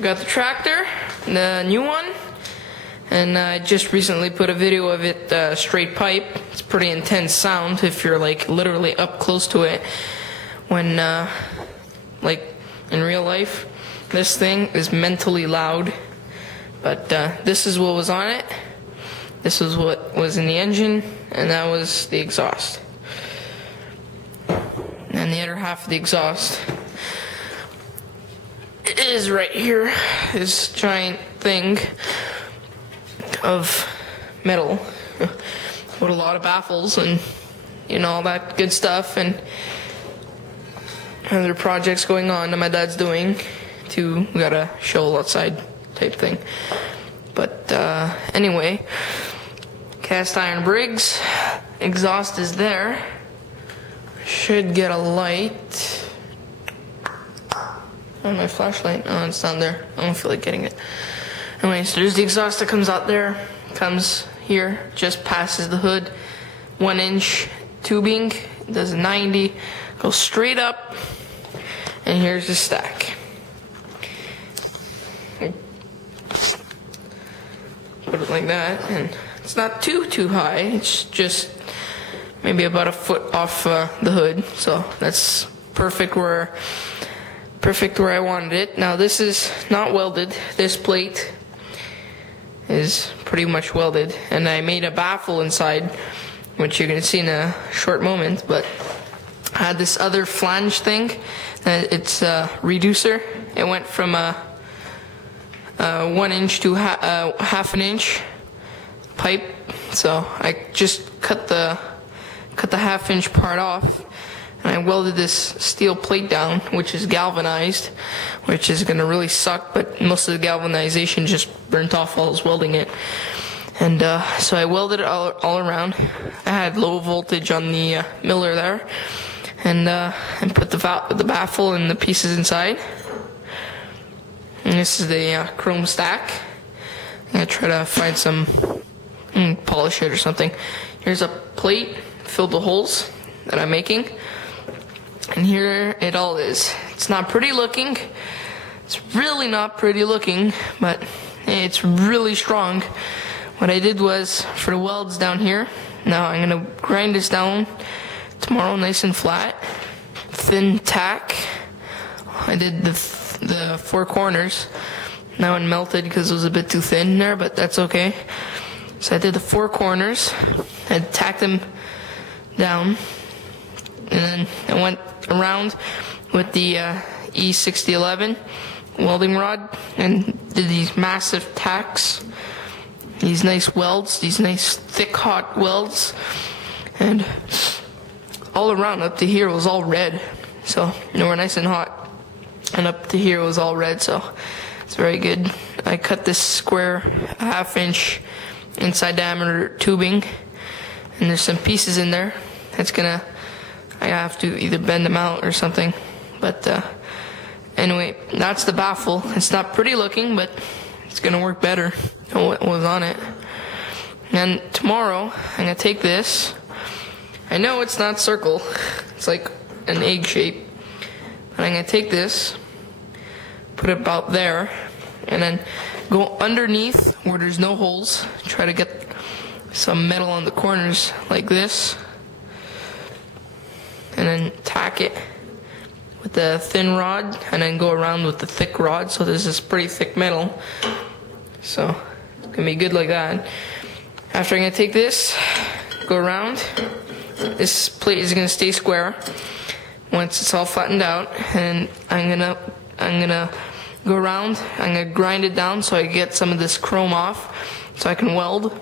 got the tractor, the new one, and I just recently put a video of it straight pipe. It's pretty intense sound if you're like literally up close to it. When like in real life, this thing is mentally loud. But this is what was on it. This is what was in the engine, and that was the exhaust. And the other half of the exhaust is right here, this giant thing of metal with a lot of baffles and all that good stuff, and other projects going on that my dad's doing too. We got a show outside type thing. But anyway, cast iron Briggs, exhaust is there. Should get a light. Oh, my flashlight. Oh, it's down there. I don't feel like getting it. Anyway, so there's the exhaust that comes out there. Comes here, just passes the hood. 1-inch tubing, does 90, goes straight up, and here's the stack. Put it like that, and it's not too high. It's just maybe about a foot off the hood, so that's perfect where I wanted it. Now this is not welded. This plate is pretty much welded, and I made a baffle inside, which you're gonna see in a short moment. But I had this other flange thing. It's a reducer. It went from a 1-inch to half an inch pipe, so I just cut the half-inch part off, and I welded this steel plate down, which is galvanized, which is gonna really suck, but most of the galvanization just burnt off while I was welding it. And so I welded it all around. I had low voltage on the miller there, and put the baffle and the pieces inside. And this is the chrome stack. I'm gonna try to find some, polish it or something. Here's a plate filled with holes that I'm making. And here it all is. It's not pretty looking. It's really not pretty looking, but it's really strong. What I did was, for the welds down here, now I'm gonna grind this down tomorrow nice and flat. Thin tack. I did the 4 corners. That one melted because it was a bit too thin there, but that's okay. So I did the 4 corners. I tacked them down, and then I went around with the E6011 welding rod and did these massive tacks, these nice welds, these nice thick hot welds, and all around up to here was all red. So they were nice and hot, and up to here was all red, so it's very good. I cut this square 1/2-inch inside diameter tubing, and there's some pieces in there. I have to either bend them out or something. But anyway, that's the baffle. It's not pretty looking, but it's gonna work better than what was on it. And tomorrow, I'm gonna take this. I know it's not circle. It's like an egg shape. But I'm gonna take this, put it about there, and then go underneath where there's no holes. Try to get some metal on the corners like this, and then tack it with the thin rod, and then go around with the thick rod. So this is pretty thick metal, so it's gonna be good like that. After I'm gonna take this, go around. This plate is gonna stay square once it's all flattened out, and I'm gonna go around. I'm gonna grind it down so I get some of this chrome off, so I can weld.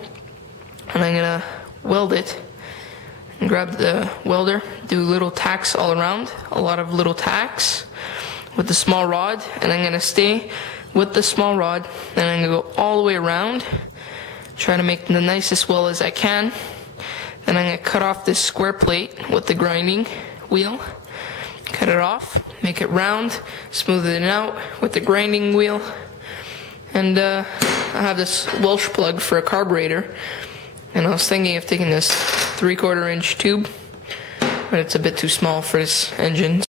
And I'm gonna weld it and grab the welder, do little tacks all around, a lot of little tacks with the small rod, and I'm gonna stay with the small rod, and I'm gonna go all the way around, try to make the nicest weld as I can. Then I'm gonna cut off this square plate with the grinding wheel, cut it off, make it round, smooth it out with the grinding wheel, and I have this Welsh plug for a carburetor. And I was thinking of taking this 3/4 inch tube, but it's a bit too small for this engine.